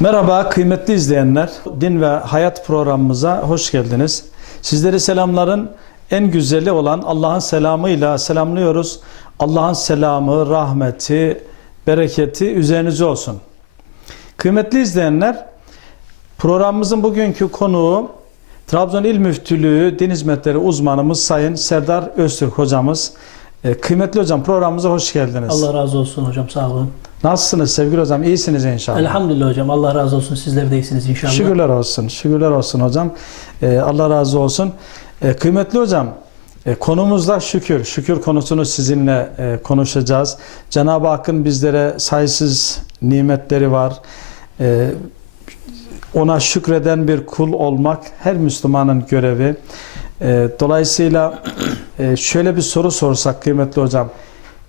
Merhaba kıymetli izleyenler. Din ve Hayat programımıza hoş geldiniz. Sizleri selamların en güzeli olan Allah'ın selamıyla selamlıyoruz. Allah'ın selamı, rahmeti, bereketi üzerinize olsun. Kıymetli izleyenler, programımızın bugünkü konuğu Trabzon İl Müftülüğü Din Hizmetleri uzmanımız Sayın Serdar Öztürk hocamız. E, Kıymetli hocam programımıza hoş geldiniz. Allah razı olsun hocam sağ olun. Nasılsınız sevgili hocam? İyisiniz inşallah. Elhamdülillah hocam Allah razı olsun sizler de iyisiniz inşallah. Şükürler olsun. Şükürler olsun hocam. Ee, Allah razı olsun. Ee, kıymetli hocam, e, konumuzda şükür. Şükür konusunu sizinle e, konuşacağız. Cenab-ı Hakk'ın bizlere sayısız nimetleri var. Ee, ona şükreden bir kul olmak her Müslümanın görevi. Ee, dolayısıyla e, şöyle bir soru sorsak kıymetli hocam.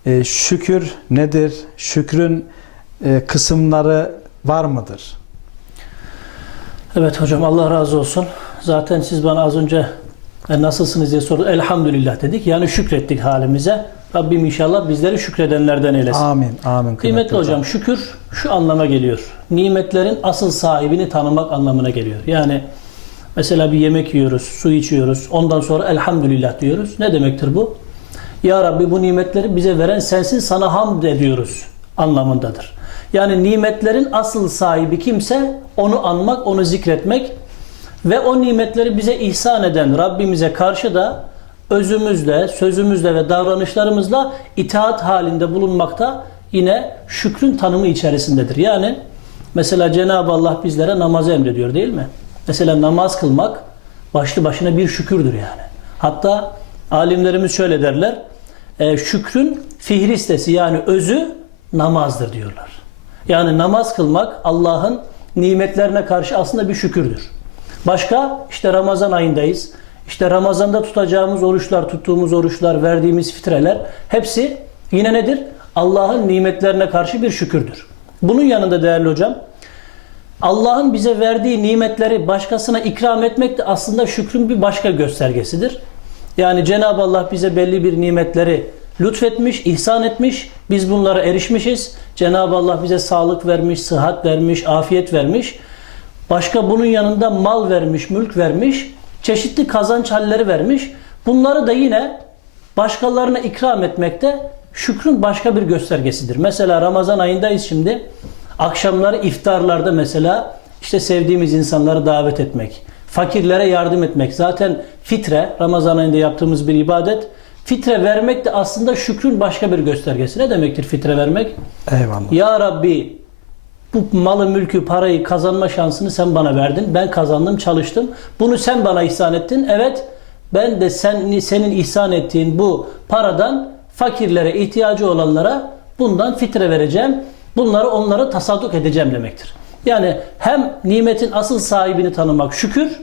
E, şükür nedir? Şükrün e, kısımları var mıdır? Evet hocam Allah razı olsun. Zaten siz bana az önce "E, nasılsınız diye sordu. Elhamdülillah dedik. Yani şükrettik halimize. Rabbim inşallah bizleri şükredenlerden eylesin. Amin. Amin. Kıymetli hocam şükür şu anlama geliyor. Nimetlerin asıl sahibini tanımak anlamına geliyor. Yani mesela bir yemek yiyoruz, su içiyoruz. Ondan sonra elhamdülillah diyoruz. Ne demektir bu? Ya Rabbi bu nimetleri bize veren sensin sana hamd ediyoruz anlamındadır. Yani nimetlerin asıl sahibi kimse onu anmak, onu zikretmek ve o nimetleri bize ihsan eden Rabbimize karşı da özümüzle, sözümüzle ve davranışlarımızla itaat halinde bulunmakta yine şükrün tanımı içerisindedir. Yani mesela Cenab-ı Allah bizlere namazı emrediyor değil mi? Mesela namaz kılmak başlı başına bir şükürdür yani. Hatta alimlerimiz şöyle derler. E, şükrün fihristesi yani özü namazdır diyorlar. Yani namaz kılmak Allah'ın nimetlerine karşı aslında bir şükürdür. Başka işte Ramazan ayındayız. İşte Ramazan'da tutacağımız oruçlar, tuttuğumuz oruçlar, verdiğimiz fitreler hepsi yine nedir? Allah'ın nimetlerine karşı bir şükürdür. Bunun yanında değerli hocam, Allah'ın bize verdiği nimetleri başkasına ikram etmek de aslında şükrün bir başka göstergesidir. Yani Cenab-ı Allah bize belli bir nimetleri lütfetmiş, ihsan etmiş. Biz bunlara erişmişiz. Cenab-ı Allah bize sağlık vermiş, sıhhat vermiş, afiyet vermiş. Başka bunun yanında mal vermiş, mülk vermiş. Çeşitli kazanç halleri vermiş. Bunları da yine başkalarına ikram etmekte şükrün başka bir göstergesidir. Mesela Ramazan ayındayız şimdi. Akşamları iftarlarda mesela işte sevdiğimiz insanları davet etmek, fakirlere yardım etmek. Zaten fitre Ramazan ayında yaptığımız bir ibadet. Fitre vermek de aslında şükrün başka bir göstergesi. Ne demektir fitre vermek? Eyvallah. Ya Rabbi bu malı, mülkü, parayı kazanma şansını sen bana verdin. Ben kazandım, çalıştım. Bunu sen bana ihsan ettin. Evet, ben de sen, senin ihsan ettiğin bu paradan fakirlere, ihtiyacı olanlara bundan fitre vereceğim. Bunları onlara tasadduk edeceğim demektir. Yani hem nimetin asıl sahibini tanımak şükür,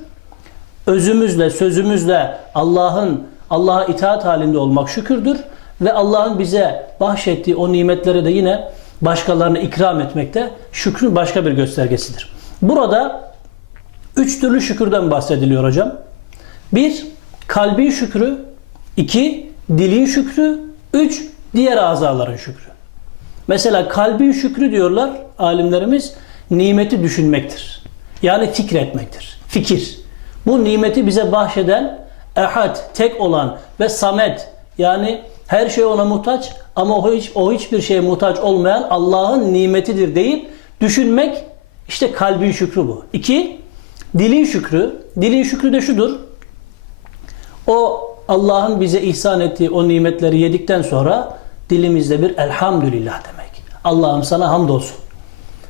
özümüzle, sözümüzle Allah'ın Allah'a itaat halinde olmak şükürdür ve Allah'ın bize bahşettiği o nimetleri de yine başkalarına ikram etmekte şükrün başka bir göstergesidir. Burada üç türlü şükürden bahsediliyor hocam. Bir, kalbin şükrü. iki dilin şükrü. Üç, diğer azaların şükrü. Mesela kalbin şükrü diyorlar alimlerimiz nimeti düşünmektir. Yani fikretmektir. Fikir. Bu nimeti bize bahşeden ehad, tek olan ve samet yani her şey ona muhtaç ama o, hiç, o hiçbir şeye muhtaç olmayan Allah'ın nimetidir deyip düşünmek işte kalbin şükrü bu. İki, dilin şükrü. Dilin şükrü de şudur. O Allah'ın bize ihsan ettiği o nimetleri yedikten sonra dilimizde bir elhamdülillah demek. Allah'ım sana hamdolsun.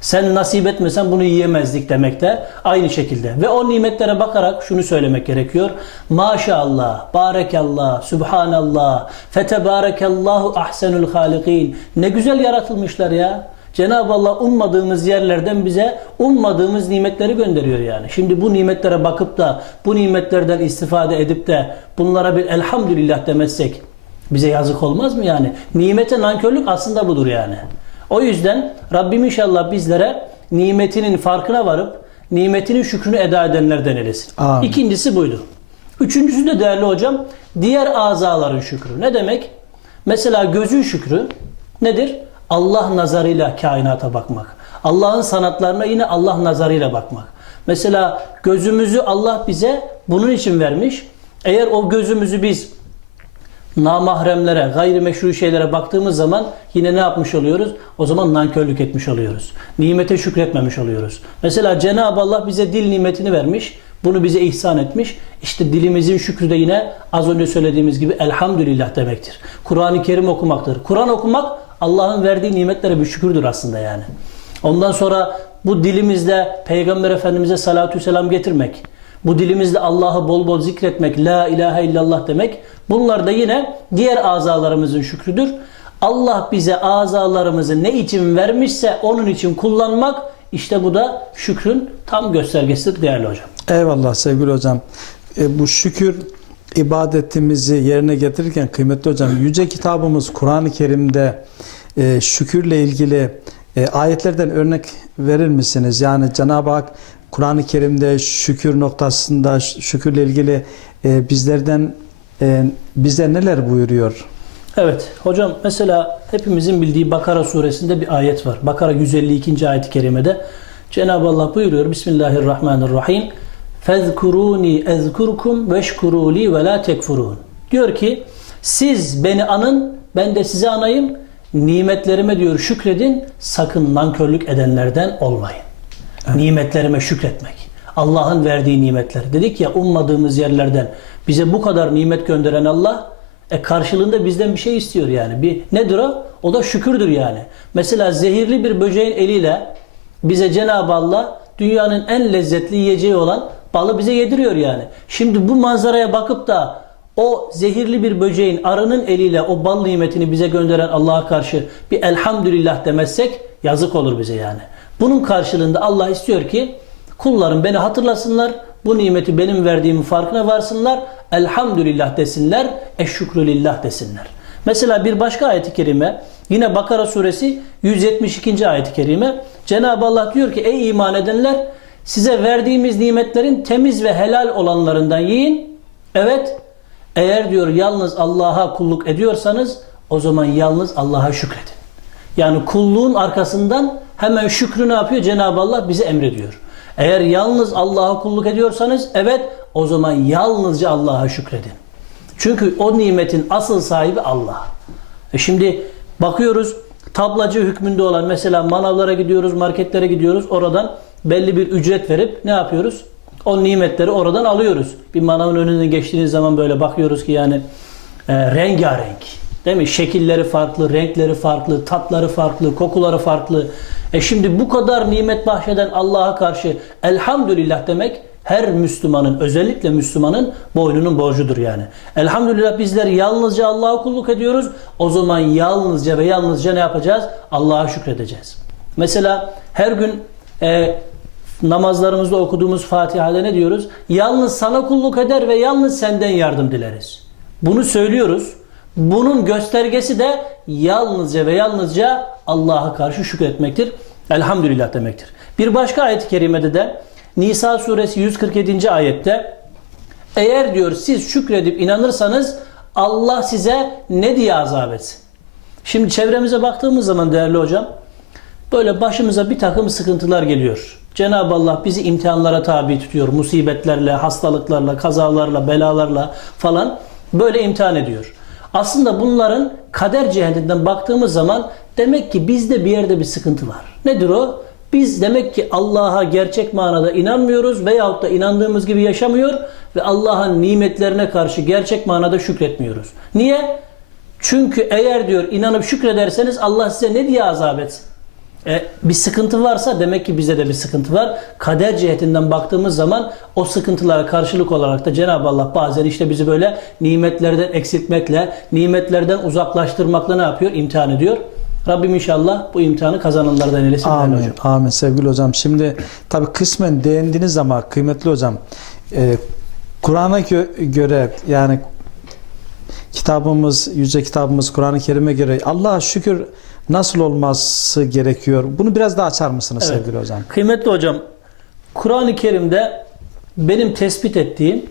Sen nasip etmesen bunu yiyemezdik demek de aynı şekilde. Ve o nimetlere bakarak şunu söylemek gerekiyor. Maşallah, barekallah, subhanallah, fetebarekallahu ahsenul halikin. Ne güzel yaratılmışlar ya. Cenab-ı Allah ummadığımız yerlerden bize ummadığımız nimetleri gönderiyor yani. Şimdi bu nimetlere bakıp da bu nimetlerden istifade edip de bunlara bir elhamdülillah demezsek bize yazık olmaz mı yani? Nimete nankörlük aslında budur yani. O yüzden Rabbim inşallah bizlere nimetinin farkına varıp nimetinin şükrünü eda edenlerden eylesin. Amin. İkincisi buydu. Üçüncüsü de değerli hocam diğer azaların şükrü. Ne demek? Mesela gözün şükrü nedir? Allah nazarıyla kainata bakmak. Allah'ın sanatlarına yine Allah nazarıyla bakmak. Mesela gözümüzü Allah bize bunun için vermiş. Eğer o gözümüzü biz namahremlere, gayrimeşru şeylere baktığımız zaman yine ne yapmış oluyoruz? O zaman nankörlük etmiş oluyoruz. Nimete şükretmemiş oluyoruz. Mesela Cenab-ı Allah bize dil nimetini vermiş. Bunu bize ihsan etmiş. İşte dilimizin şükrü de yine az önce söylediğimiz gibi elhamdülillah demektir. Kur'an-ı Kerim okumaktır. Kur'an okumak Allah'ın verdiği nimetlere bir şükürdür aslında yani. Ondan sonra bu dilimizle Peygamber Efendimiz'e salatü selam getirmek. Bu dilimizle Allah'ı bol bol zikretmek, la ilahe illallah demek. Bunlar da yine diğer azalarımızın şükrüdür. Allah bize azalarımızı ne için vermişse onun için kullanmak işte bu da şükrün tam göstergesidir değerli hocam. Eyvallah sevgili hocam. E, bu şükür ibadetimizi yerine getirirken kıymetli hocam yüce kitabımız Kur'an-ı Kerim'de e, şükürle ilgili e, ayetlerden örnek verir misiniz? Yani Cenab-ı Hak Kur'an-ı Kerim'de şükür noktasında şükürle ilgili e, bizlerden e, bize neler buyuruyor? Evet hocam mesela hepimizin bildiği Bakara suresinde bir ayet var. Bakara 152. ayet-i kerimede Cenab-ı Allah buyuruyor Bismillahirrahmanirrahim Fezkuruni ezkurkum veşkuruli ve la tekfurun. Diyor ki siz beni anın ben de sizi anayım. Nimetlerime diyor şükredin sakın nankörlük edenlerden olmayın. Nimetlerime şükretmek. Allah'ın verdiği nimetler. Dedik ya ummadığımız yerlerden bize bu kadar nimet gönderen Allah e karşılığında bizden bir şey istiyor yani. Bir nedir o? O da şükürdür yani. Mesela zehirli bir böceğin eliyle bize Cenab-ı Allah dünyanın en lezzetli yiyeceği olan balı bize yediriyor yani. Şimdi bu manzaraya bakıp da o zehirli bir böceğin arının eliyle o bal nimetini bize gönderen Allah'a karşı bir elhamdülillah demezsek yazık olur bize yani. Bunun karşılığında Allah istiyor ki kullarım beni hatırlasınlar, bu nimeti benim verdiğimin farkına varsınlar, elhamdülillah desinler, eşşükrü desinler. Mesela bir başka ayet-i kerime yine Bakara suresi 172. ayet-i kerime Cenab-ı Allah diyor ki ey iman edenler size verdiğimiz nimetlerin temiz ve helal olanlarından yiyin. Evet eğer diyor yalnız Allah'a kulluk ediyorsanız o zaman yalnız Allah'a şükredin. Yani kulluğun arkasından hemen şükrü ne yapıyor? Cenab-ı Allah bize emrediyor. Eğer yalnız Allah'a kulluk ediyorsanız evet o zaman yalnızca Allah'a şükredin. Çünkü o nimetin asıl sahibi Allah. E şimdi bakıyoruz tablacı hükmünde olan mesela manavlara gidiyoruz, marketlere gidiyoruz. Oradan belli bir ücret verip ne yapıyoruz? O nimetleri oradan alıyoruz. Bir manavın önünden geçtiğiniz zaman böyle bakıyoruz ki yani e, rengarenk. Değil mi? Şekilleri farklı, renkleri farklı, tatları farklı, kokuları farklı. E şimdi bu kadar nimet bahşeden Allah'a karşı elhamdülillah demek her Müslümanın özellikle Müslümanın boynunun borcudur yani. Elhamdülillah bizler yalnızca Allah'a kulluk ediyoruz. O zaman yalnızca ve yalnızca ne yapacağız? Allah'a şükredeceğiz. Mesela her gün e, namazlarımızda okuduğumuz Fatiha'da ne diyoruz? Yalnız sana kulluk eder ve yalnız senden yardım dileriz. Bunu söylüyoruz. Bunun göstergesi de yalnızca ve yalnızca Allah'a karşı şükretmektir. Elhamdülillah demektir. Bir başka ayet-i kerimede de Nisa suresi 147. ayette eğer diyor siz şükredip inanırsanız Allah size ne diye azap etsin? Şimdi çevremize baktığımız zaman değerli hocam böyle başımıza bir takım sıkıntılar geliyor. Cenab-ı Allah bizi imtihanlara tabi tutuyor. Musibetlerle, hastalıklarla, kazalarla, belalarla falan böyle imtihan ediyor. Aslında bunların kader cihetinden baktığımız zaman demek ki bizde bir yerde bir sıkıntı var. Nedir o? Biz demek ki Allah'a gerçek manada inanmıyoruz veyahut da inandığımız gibi yaşamıyor ve Allah'ın nimetlerine karşı gerçek manada şükretmiyoruz. Niye? Çünkü eğer diyor inanıp şükrederseniz Allah size ne diye azap etsin? E, bir sıkıntı varsa demek ki bize de bir sıkıntı var. Kader cihetinden baktığımız zaman o sıkıntılara karşılık olarak da Cenab-ı Allah bazen işte bizi böyle nimetlerden eksiltmekle, nimetlerden uzaklaştırmakla ne yapıyor? İmtihan ediyor. Rabbim inşallah bu imtihanı kazananlardan eylesin. Amin. hocam. Amin sevgili hocam. Şimdi tabii kısmen değindiniz ama kıymetli hocam e, Kur'an'a gö- göre yani kitabımız, yüce kitabımız Kur'an-ı Kerim'e göre Allah'a şükür nasıl olması gerekiyor? Bunu biraz daha açar mısınız Evet. sevgili hocam? Kıymetli hocam, Kur'an-ı Kerim'de benim tespit ettiğim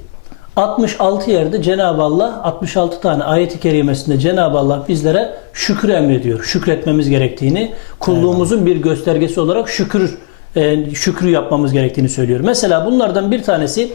66 yerde Cenab-ı Allah 66 tane ayeti kerimesinde Cenab-ı Allah bizlere şükür emrediyor. Şükretmemiz gerektiğini, kulluğumuzun bir göstergesi olarak şükür e, şükrü yapmamız gerektiğini söylüyor. Mesela bunlardan bir tanesi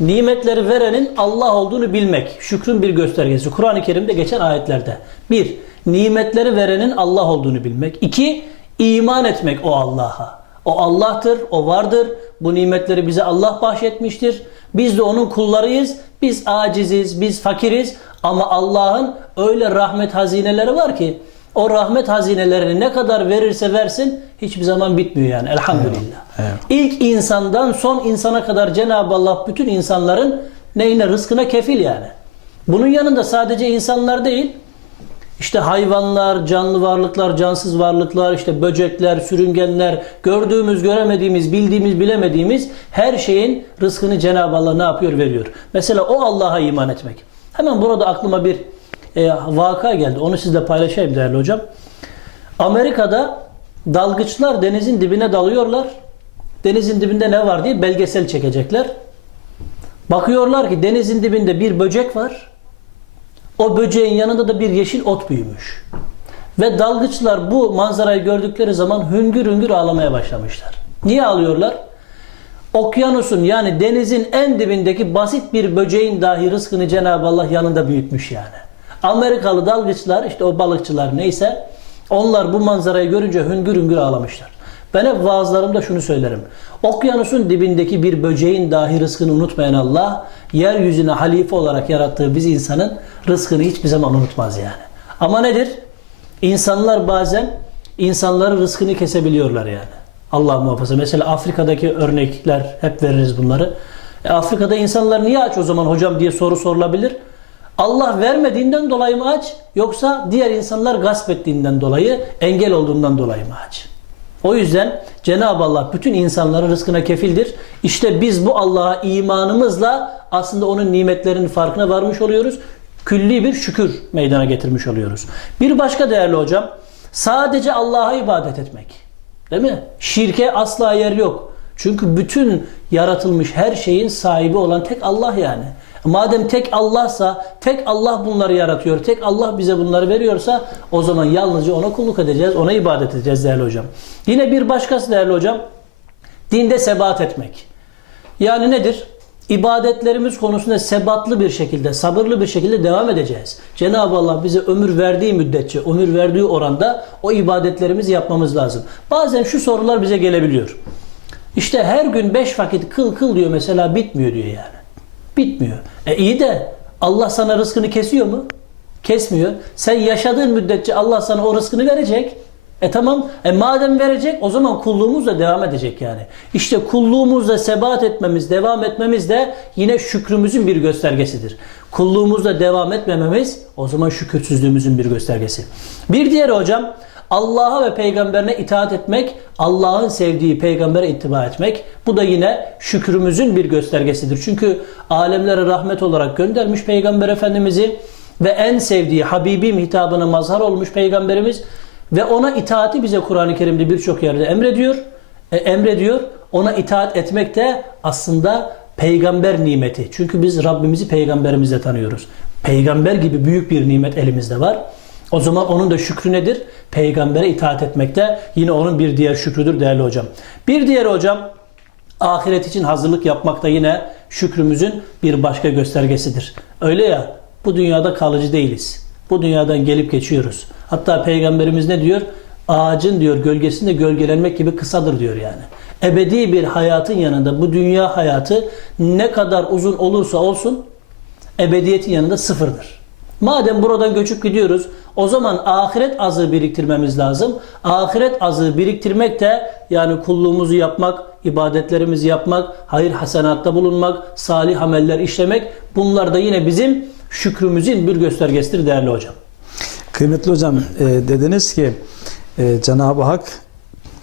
nimetleri verenin Allah olduğunu bilmek. Şükrün bir göstergesi. Kur'an-ı Kerim'de geçen ayetlerde. Bir, nimetleri verenin Allah olduğunu bilmek. İki, iman etmek o Allah'a. O Allah'tır, o vardır. Bu nimetleri bize Allah bahşetmiştir. Biz de onun kullarıyız. Biz aciziz, biz fakiriz. Ama Allah'ın öyle rahmet hazineleri var ki o rahmet hazinelerini ne kadar verirse versin hiçbir zaman bitmiyor yani elhamdülillah. Evet. İlk insandan son insana kadar Cenab-ı Allah bütün insanların neyine rızkına kefil yani. Bunun yanında sadece insanlar değil işte hayvanlar, canlı varlıklar, cansız varlıklar, işte böcekler, sürüngenler, gördüğümüz, göremediğimiz, bildiğimiz, bilemediğimiz her şeyin rızkını Cenab-ı Allah ne yapıyor? Veriyor. Mesela o Allah'a iman etmek. Hemen burada aklıma bir e, vaka geldi. Onu sizle paylaşayım değerli hocam. Amerika'da dalgıçlar denizin dibine dalıyorlar. Denizin dibinde ne var diye belgesel çekecekler. Bakıyorlar ki denizin dibinde bir böcek var. O böceğin yanında da bir yeşil ot büyümüş. Ve dalgıçlar bu manzarayı gördükleri zaman hüngür hüngür ağlamaya başlamışlar. Niye ağlıyorlar? Okyanusun yani denizin en dibindeki basit bir böceğin dahi rızkını Cenab-ı Allah yanında büyütmüş yani. Amerikalı dalgıçlar işte o balıkçılar neyse onlar bu manzarayı görünce hüngür hüngür ağlamışlar. Ben hep vaazlarımda şunu söylerim. Okyanusun dibindeki bir böceğin dahi rızkını unutmayan Allah, yeryüzüne halife olarak yarattığı biz insanın rızkını hiçbir zaman unutmaz yani. Ama nedir? İnsanlar bazen insanların rızkını kesebiliyorlar yani. Allah muhafaza. Mesela Afrika'daki örnekler hep veririz bunları. E Afrika'da insanlar niye aç o zaman hocam diye soru sorulabilir. Allah vermediğinden dolayı mı aç yoksa diğer insanlar gasp ettiğinden dolayı engel olduğundan dolayı mı aç? O yüzden Cenab-ı Allah bütün insanların rızkına kefildir. İşte biz bu Allah'a imanımızla aslında onun nimetlerinin farkına varmış oluyoruz. Külli bir şükür meydana getirmiş oluyoruz. Bir başka değerli hocam sadece Allah'a ibadet etmek. Değil mi? Şirke asla yer yok. Çünkü bütün yaratılmış her şeyin sahibi olan tek Allah yani. Madem tek Allah'sa, tek Allah bunları yaratıyor, tek Allah bize bunları veriyorsa o zaman yalnızca ona kulluk edeceğiz, ona ibadet edeceğiz değerli hocam. Yine bir başkası değerli hocam, dinde sebat etmek. Yani nedir? İbadetlerimiz konusunda sebatlı bir şekilde, sabırlı bir şekilde devam edeceğiz. Cenab-ı Allah bize ömür verdiği müddetçe, ömür verdiği oranda o ibadetlerimizi yapmamız lazım. Bazen şu sorular bize gelebiliyor. İşte her gün beş vakit kıl kıl diyor mesela bitmiyor diyor yani. Bitmiyor. E iyi de Allah sana rızkını kesiyor mu? Kesmiyor. Sen yaşadığın müddetçe Allah sana o rızkını verecek. E tamam. E madem verecek o zaman kulluğumuz da devam edecek yani. İşte kulluğumuzda sebat etmemiz, devam etmemiz de yine şükrümüzün bir göstergesidir. Kulluğumuzda devam etmememiz o zaman şükürsüzlüğümüzün bir göstergesi. Bir diğeri hocam Allah'a ve peygamberine itaat etmek, Allah'ın sevdiği peygambere ittiba etmek. Bu da yine şükrümüzün bir göstergesidir. Çünkü alemlere rahmet olarak göndermiş peygamber efendimizi ve en sevdiği Habibim hitabına mazhar olmuş peygamberimiz ve ona itaati bize Kur'an-ı Kerim'de birçok yerde emrediyor. E, emrediyor. Ona itaat etmek de aslında peygamber nimeti. Çünkü biz Rabbimizi peygamberimizle tanıyoruz. Peygamber gibi büyük bir nimet elimizde var. O zaman onun da şükrü nedir? Peygambere itaat etmekte yine onun bir diğer şükrüdür değerli hocam. Bir diğer hocam ahiret için hazırlık yapmak da yine şükrümüzün bir başka göstergesidir. Öyle ya bu dünyada kalıcı değiliz. Bu dünyadan gelip geçiyoruz. Hatta peygamberimiz ne diyor? Ağacın diyor gölgesinde gölgelenmek gibi kısadır diyor yani. Ebedi bir hayatın yanında bu dünya hayatı ne kadar uzun olursa olsun ebediyetin yanında sıfırdır. Madem buradan göçüp gidiyoruz o zaman ahiret azığı biriktirmemiz lazım. Ahiret azığı biriktirmek de yani kulluğumuzu yapmak, ibadetlerimizi yapmak, hayır hasenatta bulunmak, salih ameller işlemek bunlar da yine bizim şükrümüzün bir göstergesidir değerli hocam. Kıymetli hocam e, dediniz ki e, Cenab-ı Hak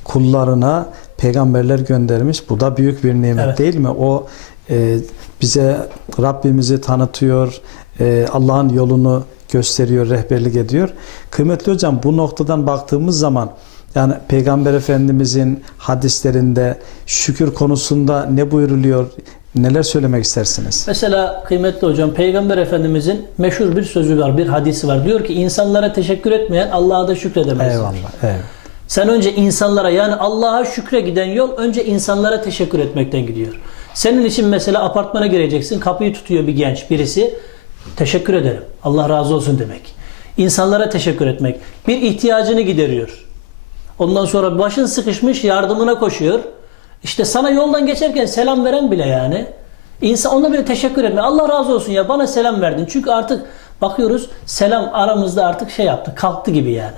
kullarına peygamberler göndermiş. Bu da büyük bir nimet Evet. değil mi? O e, bize Rabbimizi tanıtıyor, e, Allah'ın yolunu gösteriyor, rehberlik ediyor. Kıymetli hocam bu noktadan baktığımız zaman Yani Peygamber Efendimizin hadislerinde şükür konusunda ne buyuruluyor? Neler söylemek istersiniz? Mesela kıymetli hocam Peygamber Efendimizin meşhur bir sözü var, bir hadisi var. Diyor ki insanlara teşekkür etmeyen Allah'a da şükredemez. Eyvallah. Evet. Sen önce insanlara yani Allah'a şükre giden yol önce insanlara teşekkür etmekten gidiyor. Senin için mesela apartmana gireceksin. Kapıyı tutuyor bir genç birisi. Teşekkür ederim. Allah razı olsun demek. İnsanlara teşekkür etmek. Bir ihtiyacını gideriyor. Ondan sonra başın sıkışmış yardımına koşuyor. İşte sana yoldan geçerken selam veren bile yani. İnsan ona bile teşekkür etme. Allah razı olsun ya bana selam verdin. Çünkü artık bakıyoruz selam aramızda artık şey yaptı. Kalktı gibi yani.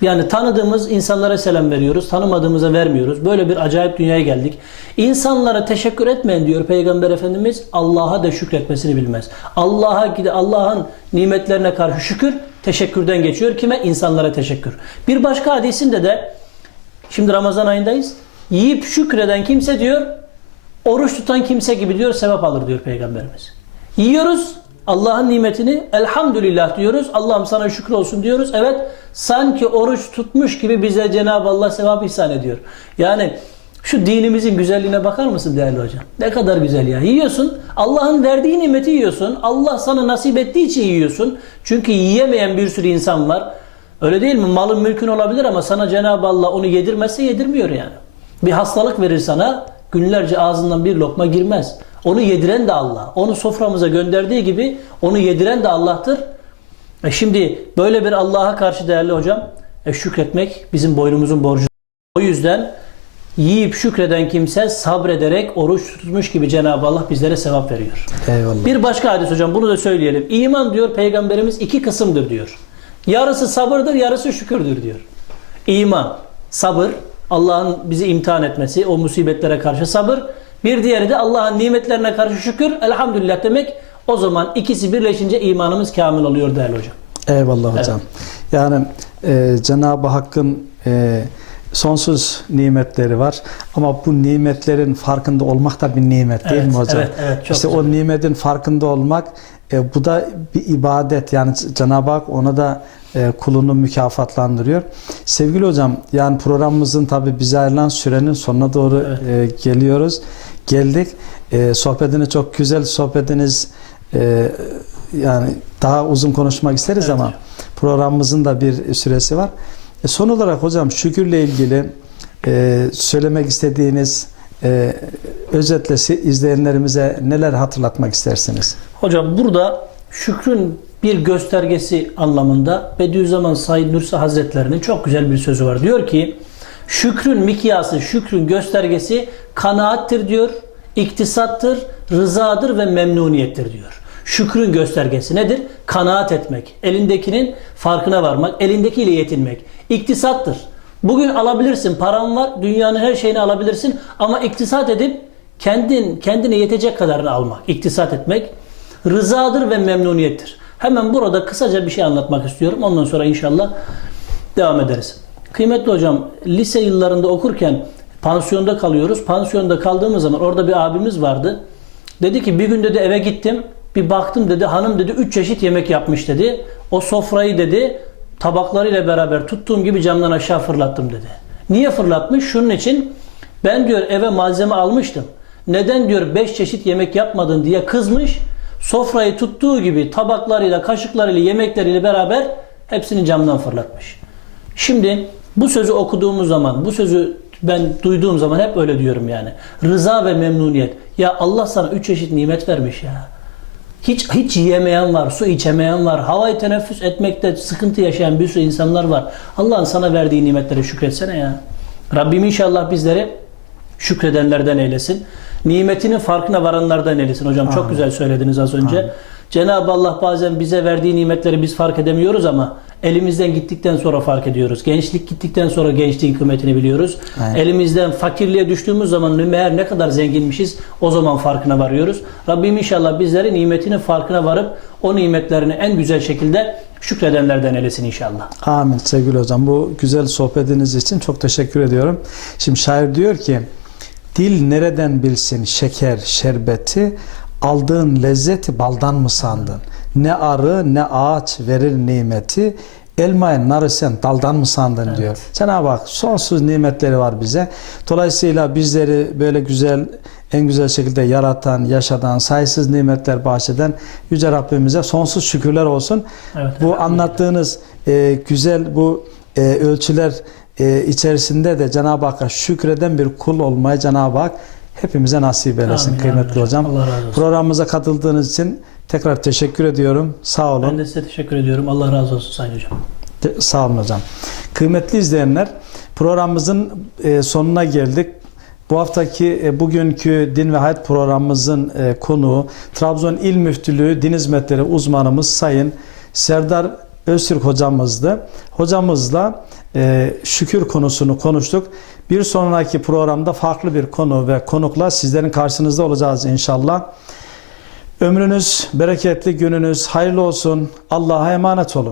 Yani tanıdığımız insanlara selam veriyoruz, tanımadığımıza vermiyoruz. Böyle bir acayip dünyaya geldik. İnsanlara teşekkür etmeyin diyor Peygamber Efendimiz. Allah'a da şükretmesini bilmez. Allah'a gide Allah'ın nimetlerine karşı şükür teşekkürden geçiyor. Kime? İnsanlara teşekkür. Bir başka hadisinde de şimdi Ramazan ayındayız. Yiyip şükreden kimse diyor oruç tutan kimse gibi diyor sevap alır diyor Peygamberimiz. Yiyoruz Allah'ın nimetini elhamdülillah diyoruz. Allah'ım sana şükür olsun diyoruz. Evet sanki oruç tutmuş gibi bize Cenab-ı Allah sevap ihsan ediyor. Yani şu dinimizin güzelliğine bakar mısın değerli hocam? Ne kadar güzel ya. Yiyorsun. Allah'ın verdiği nimeti yiyorsun. Allah sana nasip ettiği için yiyorsun. Çünkü yiyemeyen bir sürü insan var. Öyle değil mi? Malın mülkün olabilir ama sana Cenab-ı Allah onu yedirmezse yedirmiyor yani. Bir hastalık verir sana günlerce ağzından bir lokma girmez. Onu yediren de Allah. Onu soframıza gönderdiği gibi onu yediren de Allah'tır. E şimdi böyle bir Allah'a karşı değerli hocam e şükretmek bizim boynumuzun borcu. O yüzden yiyip şükreden kimse sabrederek oruç tutmuş gibi Cenab-ı Allah bizlere sevap veriyor. Eyvallah. Bir başka hadis hocam bunu da söyleyelim. İman diyor peygamberimiz iki kısımdır diyor. Yarısı sabırdır, yarısı şükürdür diyor. İman, sabır, Allah'ın bizi imtihan etmesi, o musibetlere karşı sabır. Bir diğeri de Allah'ın nimetlerine karşı şükür, elhamdülillah demek. O zaman ikisi birleşince imanımız kamil oluyor değerli hocam. Eyvallah hocam. Yani e, Cenab-ı Hakk'ın e, sonsuz nimetleri var. Ama bu nimetlerin farkında olmak da bir nimet değil Evet, mi hocam? evet, evet, çok işte güzel. o nimetin farkında olmak e, bu da bir ibadet. Yani Cenab-ı Hak ona da e, kulunu mükafatlandırıyor. Sevgili hocam yani programımızın tabi bize ayrılan sürenin sonuna doğru e, geliyoruz. Geldik. E, sohbetini çok güzel sohbetiniz e, yani daha uzun konuşmak isteriz Evet ama programımızın da bir süresi var. E, son olarak hocam şükürle ilgili e, söylemek istediğiniz e, özetle izleyenlerimize neler hatırlatmak istersiniz? Hocam burada şükrün bir göstergesi anlamında Bediüzzaman Said Nursi Hazretlerinin çok güzel bir sözü var. Diyor ki şükrün mikyası, şükrün göstergesi kanaattir diyor, iktisattır, rızadır ve memnuniyettir diyor. Şükrün göstergesi nedir? Kanaat etmek, elindekinin farkına varmak, elindekiyle yetinmek. İktisattır. Bugün alabilirsin, paran var, dünyanın her şeyini alabilirsin ama iktisat edip kendin kendine yetecek kadarını almak, iktisat etmek rızadır ve memnuniyettir. Hemen burada kısaca bir şey anlatmak istiyorum. Ondan sonra inşallah devam ederiz. Kıymetli hocam, lise yıllarında okurken pansiyonda kalıyoruz. Pansiyonda kaldığımız zaman orada bir abimiz vardı. Dedi ki bir gün dedi eve gittim. Bir baktım dedi hanım dedi üç çeşit yemek yapmış dedi. O sofrayı dedi tabaklarıyla beraber tuttuğum gibi camdan aşağı fırlattım dedi. Niye fırlatmış? Şunun için ben diyor eve malzeme almıştım. Neden diyor beş çeşit yemek yapmadın diye kızmış. Sofrayı tuttuğu gibi tabaklarıyla, kaşıklarıyla, yemekleriyle beraber hepsini camdan fırlatmış. Şimdi bu sözü okuduğumuz zaman, bu sözü ben duyduğum zaman hep öyle diyorum yani. Rıza ve memnuniyet. Ya Allah sana üç çeşit nimet vermiş ya. Hiç hiç yiyemeyen var, su içemeyen var, havayı teneffüs etmekte sıkıntı yaşayan bir sürü insanlar var. Allah'ın sana verdiği nimetlere şükretsene ya. Rabbim inşallah bizleri şükredenlerden eylesin. Nimetinin farkına varanlardan eylesin. Hocam çok Amin. güzel söylediniz az önce. Cenab-ı Allah bazen bize verdiği nimetleri biz fark edemiyoruz ama elimizden gittikten sonra fark ediyoruz. Gençlik gittikten sonra gençliğin kıymetini biliyoruz. Aynen. Elimizden fakirliğe düştüğümüz zaman meğer ne kadar zenginmişiz o zaman farkına varıyoruz. Rabbim inşallah bizleri nimetinin farkına varıp o nimetlerini en güzel şekilde şükredenlerden eylesin inşallah. Amin sevgili hocam. Bu güzel sohbetiniz için çok teşekkür ediyorum. Şimdi şair diyor ki dil nereden bilsin şeker şerbeti aldığın lezzeti baldan mı sandın? Ne arı ne ağaç verir nimeti elmayı narı sen daldan mı sandın diyor. Cenab-ı Hak sonsuz nimetleri var bize. Dolayısıyla bizleri böyle güzel en güzel şekilde yaratan, yaşatan, sayısız nimetler bahşeden Yüce Rabbimize sonsuz şükürler olsun. Evet, Bu evet. anlattığınız e, güzel bu e, ölçüler e, içerisinde de Cenab-ı Hakk'a şükreden bir kul olmayı Cenab-ı Hak hepimize nasip eylesin Amin, kıymetli amin hocam. Allah razı olsun. Programımıza katıldığınız için tekrar teşekkür ediyorum. Sağ olun. Ben de size teşekkür ediyorum. Allah razı olsun Sayın Hocam. De- Sağ olun hocam. Kıymetli izleyenler, programımızın e, sonuna geldik. Bu haftaki e, bugünkü din ve hayat programımızın e, konuğu Trabzon İl Müftülüğü Din Hizmetleri uzmanımız Sayın Serdar Öztürk hocamızdı. Hocamızla e, şükür konusunu konuştuk. Bir sonraki programda farklı bir konu ve konukla sizlerin karşınızda olacağız inşallah. Ömrünüz bereketli, gününüz hayırlı olsun. Allah'a emanet olun.